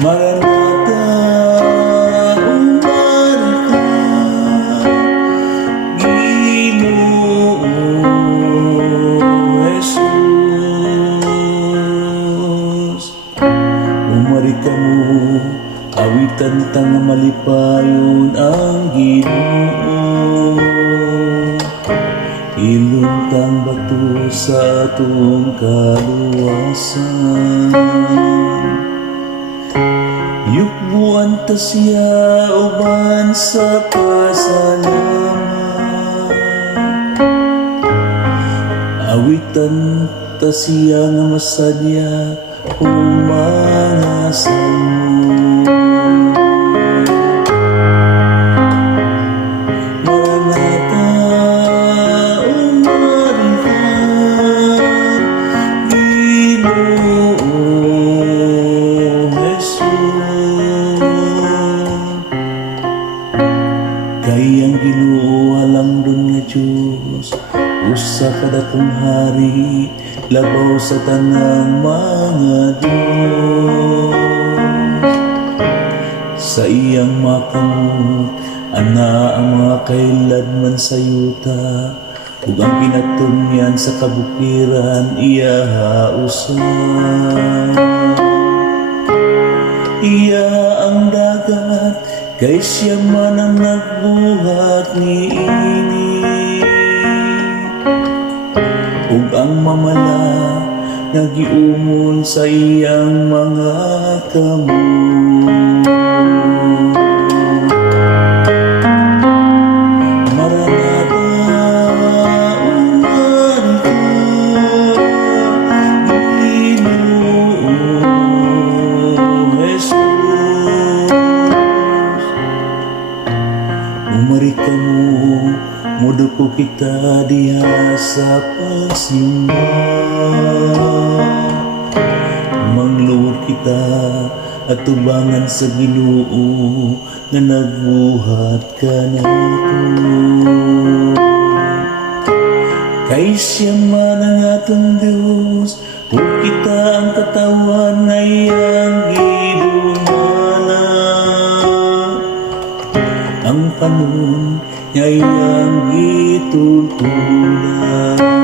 Maranatha, umarika, Ginoong Jesus. Umarika mo, awitan tang malipayon ang Ginoo. Iluntang bato sa atong kaluwasan. Yukbuan ta siya uban sa pasalamat. Awitan ta siya nga masadya mga samot. Maranatha, umarika, Ginoong Jesus. Kay ang Ginoo alang dun nga Diyos, usa kada kong hari, labaw sa tanang mga Diyos. Sa iyang makamot, ana ang mga kailanman sa yuta, ug ang kinatunyan sa kabukiran iya hausan. Iya ang dagat, kay siya man ang nagbuhat niini. Ug ang mamala, nagiumon sa iyang mga kamot. Maranatha, umarika, Ginoong Jesus. Umarika mo, muduko kita diha sa pagsimba. Mangluod kita at tubangan sa Ginoo nga nagbuhat ka nato. Kay siya man ang atong Diyos, ug kita ang katawan na iyang gidumala. Ang panon nga iyang gitultulan.